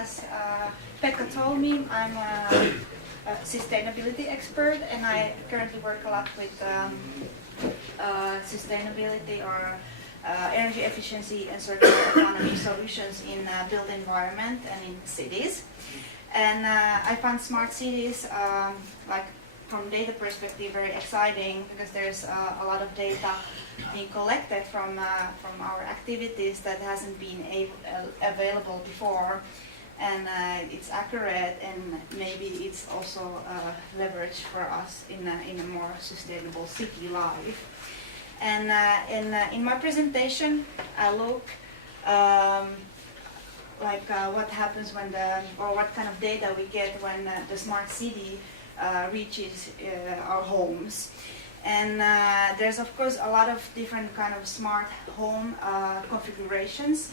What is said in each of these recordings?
as Pekka told me, I'm a sustainability expert, and I currently work a lot with sustainability or energy efficiency and circular economy solutions in built environment and in cities. And I found smart cities, like from data perspective, very exciting because there's a lot of data being collected from our activities that hasn't been available before, and it's accurate, and maybe it's also leverage for us in a more sustainable city life. And in my presentation, I look what happens when or what kind of data we get when the smart city reaches our homes. And there's of course a lot of different kind of smart home configurations,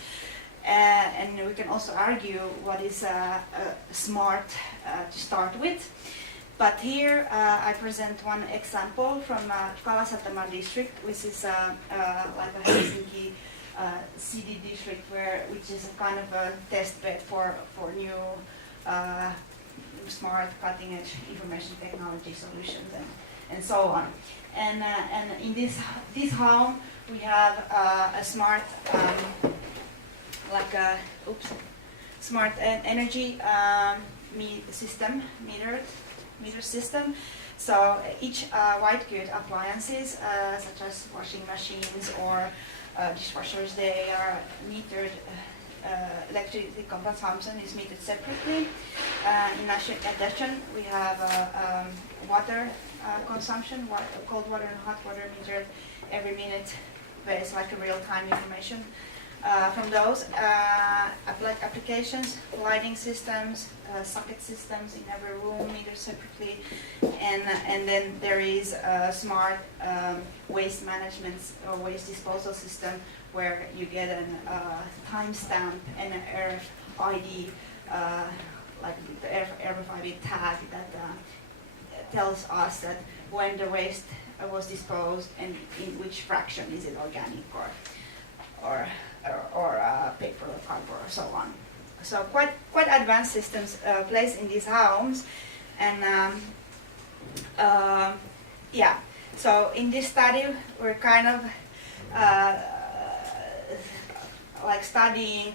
and we can also argue what is smart to start with. But here I present one example from Kalasatama district, which is like a Helsinki city district, which is a kind of a test bed for new smart cutting-edge information technology solutions and so on. And in this home we have a smart smart energy meter system. So each white good appliances, such as washing machines or dishwashers, they are metered. Electricity consumption is metered separately. In addition, we have water consumption, cold water and hot water metered every minute, based like a real-time information. From those applications, lighting systems, socket systems in every room metered separately, and then there is a smart waste management or waste disposal system where you get a timestamp and an RFID, like the RFID tag that tells us that when the waste was disposed and in which fraction, is it organic or paper or cardboard or so on. So quite advanced systems placed in these homes, and yeah. So in this study, we're kind of like studying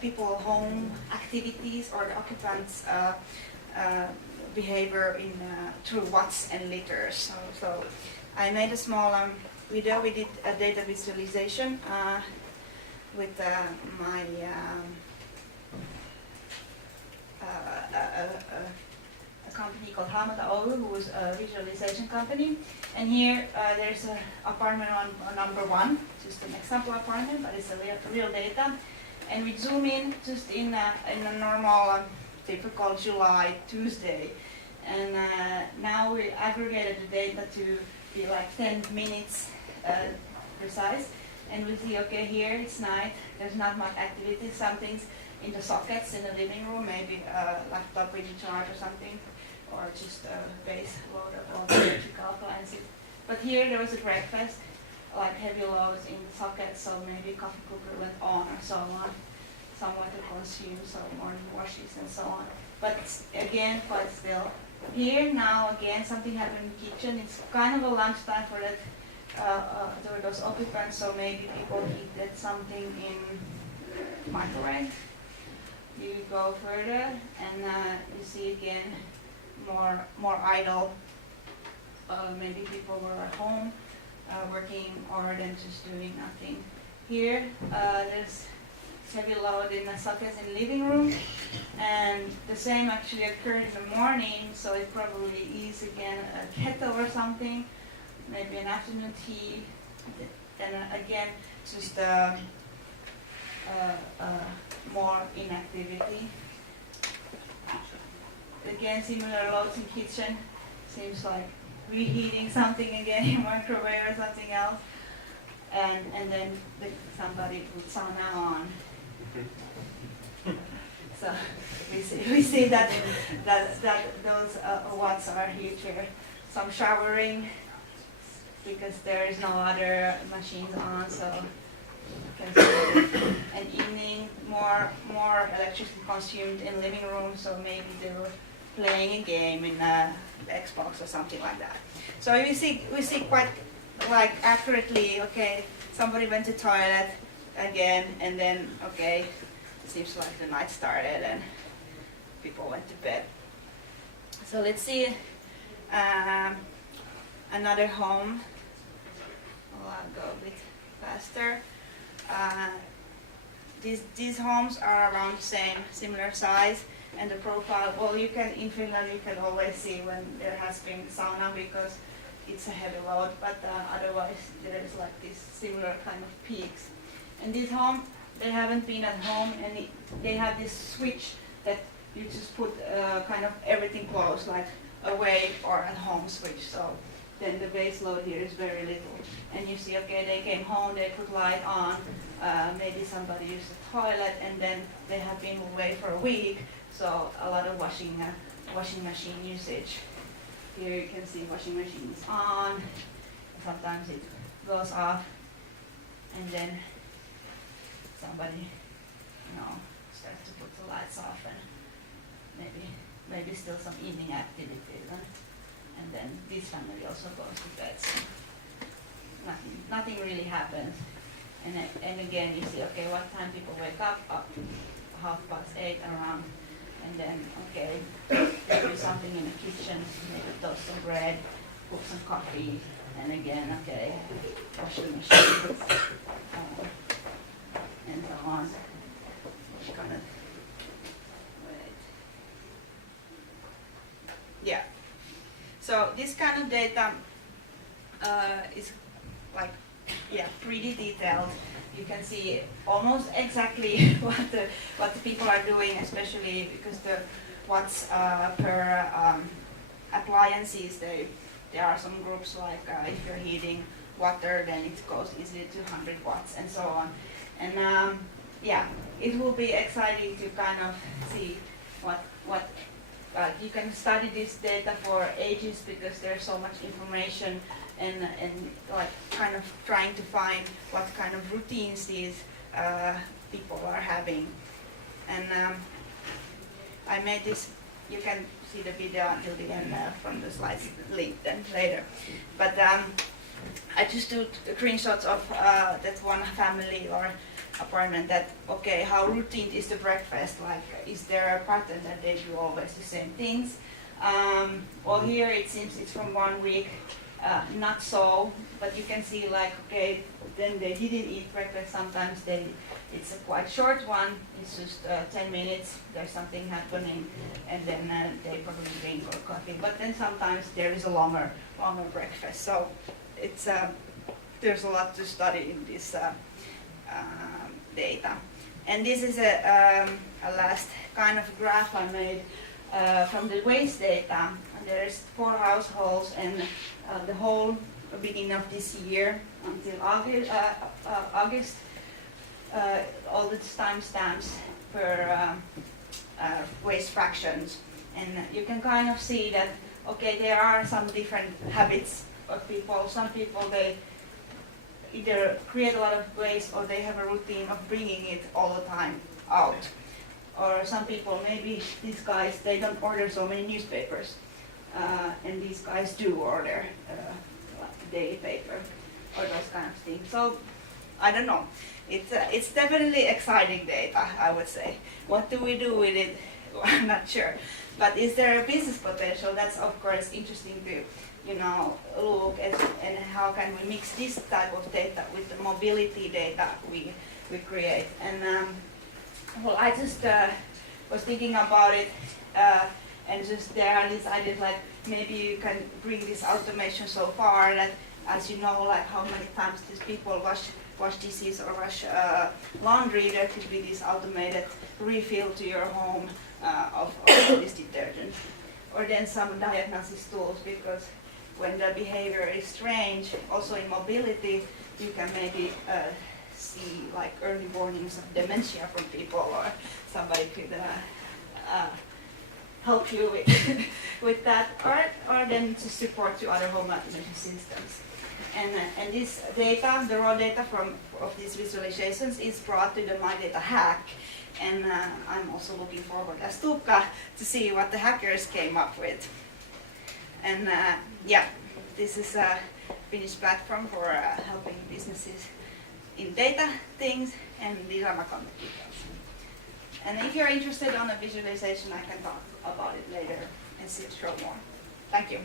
people home activities or the occupants' behavior in through watts and liters. So I made a small video. We did a data visualization with my a company called Hamata Oy, who is a visualization company. And here there's an apartment on number 1, just an example apartment, but it's a real data. And we zoom in just in a normal, typical July Tuesday. And now we aggregated the data to be like 10 minutes precise. And we see, okay, here it's night, there's not much activity, something's in the sockets in the living room, maybe a laptop ready to charge or something, or just a base load of all the electrical appliances. But here there was a breakfast, like heavy loads in the sockets, so maybe coffee cooker went on or so on, some water consumed, so morning washes and so on. But again, quite still. Here now again something happened in the kitchen. It's kind of a lunchtime for that. There were those occupants, so maybe people heated something in microwave. You go further, and you see again more idle. Maybe people were at home working, or then just doing nothing. Here, there's heavy load in the sockets in the living room, and the same actually occurred in the morning. So it probably is again a kettle or something. Maybe an afternoon tea, and again, just more inactivity. Again, similar loads in kitchen. Seems like reheating something again in microwave or something else, and then somebody put sauna on. So we see that those watts are here. Some showering, because there is no other machines on, so You can see an evening, more electricity consumed in living room, so maybe they were playing a game in Xbox or something like that. So we see quite like accurately, okay, somebody went to toilet again, and then okay, it seems like the night started and people went to bed. So let's see another home. I'll go a bit faster. These homes are around the same, similar size, and the profile. Well, you can in Finland you can always see when there has been sauna because it's a heavy load, but otherwise there is like these similar kind of peaks. And this home, they haven't been at home, and they have this switch that you just put kind of everything close, like away or at home switch. So then the base load here is very little. And you see, okay, they came home, they put light on, maybe somebody used the toilet, and then they have been away for a week, so a lot of washing machine usage. Here you can see washing machine is on, sometimes it goes off, and then somebody, starts to put the lights off, and maybe still some evening activities, and then this family also goes to bed, so nothing really happens. And again, you see, okay, what time people wake up 8:30 around, and then, okay, they do something in the kitchen, maybe toast some bread, cook some coffee, and again, okay, wash the machine, and so on. Just kind of, wait. Yeah. So this kind of data is like, pretty detailed. You can see almost exactly what the people are doing, especially because the watts per appliances. There are some groups like if you're heating water, then it goes easily to 100 watts and so on. And it will be exciting to kind of see what you can study this data for ages because there's so much information. And like kind of trying to find what kind of routines these people are having. And I made this, you can see the video until the end from the slides linked then later. But I just took screenshots of that one family or apartment that, okay, how routine is the breakfast? Like, is there a pattern that they do always the same things? Well, here it seems it's from 1 week. Not so, but you can see like, okay, then they didn't eat breakfast. Sometimes it's a quite short one. It's just 10 minutes, there's something happening, and then they probably drink or coffee. But then sometimes there is a longer breakfast. So it's there's a lot to study in this data. And this is a last kind of graph I made from the waste data. And there's 4 households, and the whole beginning of this year until August, all the timestamps per waste fractions. And you can kind of see that, okay, there are some different habits of people. Some people, they either create a lot of waste or they have a routine of bringing it all the time out. Or some people, maybe these guys, they don't order so many newspapers. And these guys do order daily paper or those kind of things. So I don't know. It's definitely exciting data, I would say. What do we do with it? I'm not sure. But is there a business potential? That's of course interesting to look at, and how can we mix this type of data with the mobility data we create. And well, I just was thinking about it. And just there are these ideas like maybe you can bring this automation so far that, as you know, like how many times these people wash dishes or wash laundry, there could be this automated refill to your home of this detergent. Or then some diagnosis tools, because when the behavior is strange, also in mobility, you can maybe see like early warnings of dementia from people, or somebody could help you with that, or then to support to other home automation systems. And this data, the raw data of these visualizations, is brought to the MyData hack. And I'm also looking forward, as Tuukka, to see what the hackers came up with. And yeah, this is a Finnish platform for helping businesses in data things, and these are my contact details. And if you're interested on a visualization, I can talk about it later and show more. Thank you.